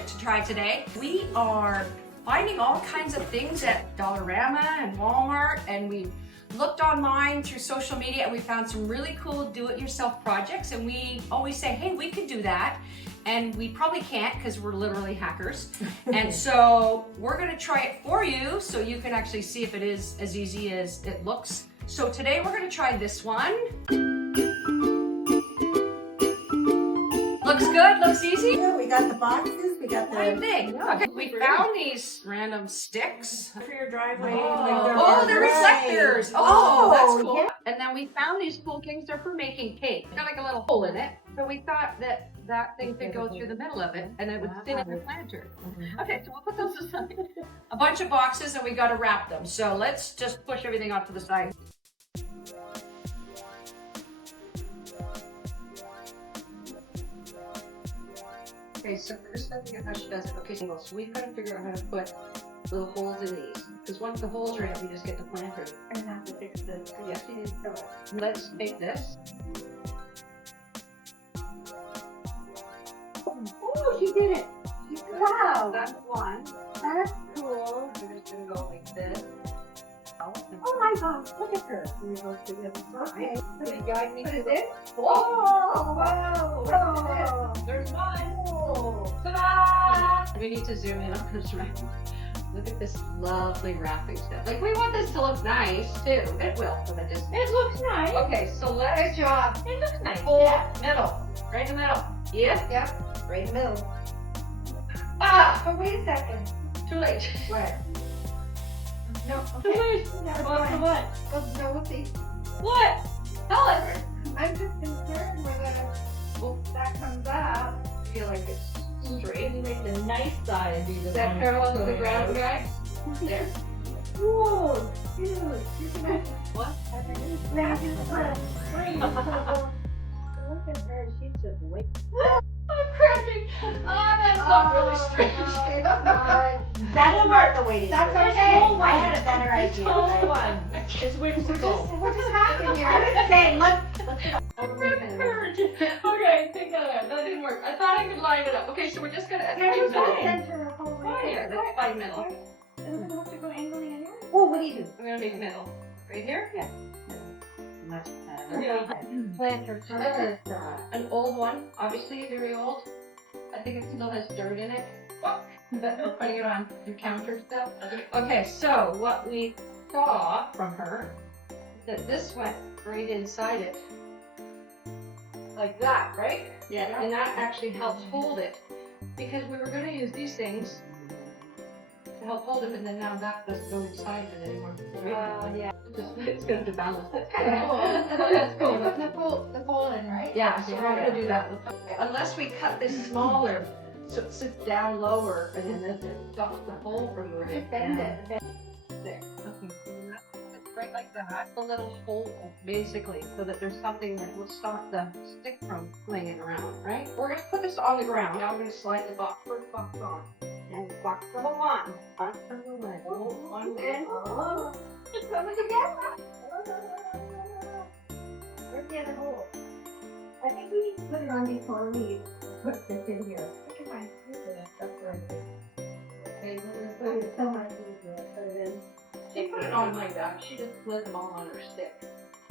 project to try today. We are finding all kinds of things at Dollarama and Walmart, and we looked online through social media and we found some really cool do-it-yourself projects, and we always say, hey, we could do that. And we probably can't because we're literally hackers. And so we're gonna try it for you so you can actually see if it is as easy as it looks. So today we're gonna try this one. Looks good, looks easy. Yeah, we got the boxes, we got the Same thing. Okay, we found these random sticks. for your driveway. Oh, they're reflectors. Oh, that's cool. And then we found these cool things. They're for making cake. Got like a little hole in it. So we thought that that thing could go through the middle of it and it would fit in the planter. Okay, so we'll put those aside. A bunch of boxes and we got to wrap them. So let's just push everything off to the side. Okay, so first I think how she does it. Okay, so we've got to figure out how to put little holes in these. Because once the holes are in, we just get the planter. And have to fix this. Yes, you need to. Let's make this. Oh, she did it. Wow, That's one. that's cool. We're just gonna go like this. Oh my gosh, look at her. We go to the other side. Okay. So you guide me to this. Oh, wow. wow. There's one. Oh. Ta-da! We need to zoom in on this, right? Look at this lovely wrapping stuff. Like, we want this to look nice too. It will, but It looks nice. okay, so let's Good job. It looks nice. pull Yeah. middle. Right in the middle. Yeah. Yep. Right in the middle. Ah! But wait a second. Too late. What? No, Too okay. late. Never What? mind. What? Oh, no, we'll see. What? Tell us. I'm just concerned whether that comes out. I feel like it's straight. You make the nice side be the Is that one parallel to the going ground, out. guy? There. Whoa, dude, you're gonna What? grab your foot. Look at her, she's just wait. I'm cracking. Oh, that's not really strange. That's smart the way to do it. That's okay. Oh, I had a better idea. Tall one. It's whimsical. What just happened here? I was saying, let's Okay, take that out. That didn't work. I thought I could line it up. Okay, so we're just gonna There's middle. a center of hole right Here, here. that's by middle. And we're gonna have to go angling in here. Oh, what do you do? I'm gonna make middle. Right here? Yeah. Much better. Yeah. Planter. An old one, obviously very old. I think it still has dirt in it. But we're putting it on your counter still. Okay, so what we saw from her, that this went right inside it. Like that, right? Yeah. And that actually helps hold it. Because we were going to use these things to help hold it, and then now that doesn't go inside of it anymore. Yeah. It's going to balance it. That's cool. Put the hole in, right? Yeah, so we're not going to do that. Unless we cut this smaller, so it sits down lower, and then it stops the hole from moving. Just bend it. There. Okay, so that's right like that. A little hole, basically, so that there's something that will stop the stick from flinging around, right? We're going to put this on the ground. Now we're going to slide the first box on. And box number one. Box number one. And It's coming together. Where's the other hole? I think we need to put it on before we put this in here. I can find that's where I think. Okay, we're But going it's so much easier to put it in. she put it on like that. She just slid them all on her stick.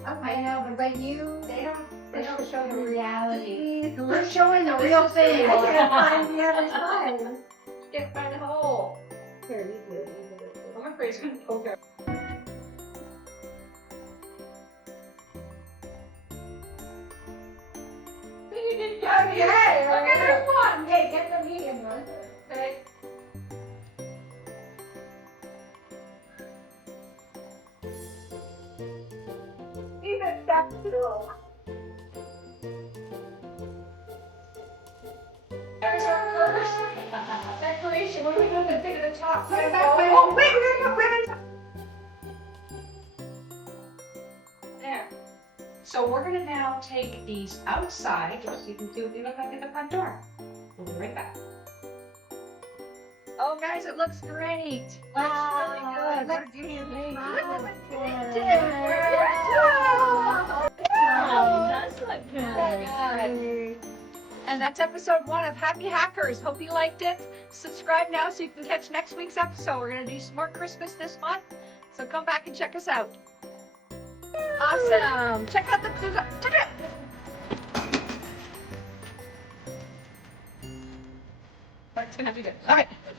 I know, but by you, they don't show the reality. We're showing the real thing. I can't find the other side. Can't find the hole. Here, you do it. I'm afraid it's going to poke out. You did good. Okay, Look at her one. Hey, get the medium one. Okay. Even step through. Decoration. What are we going to take at the top? Put it that way. Oh, wait, we're gonna put it. There. So we're going to now take these outside so you can see what they look like at the front door. We'll be right back. Oh, guys, it looks great. Wow, Looks really good. let's do it. Oh, that's look good. And that's episode 1 of Happy Hackers. Hope you liked it. Subscribe now so you can catch next week's episode. We're going to do some more Christmas this month. So come back and check us out. Awesome. Check out the... It's going to be good. All right.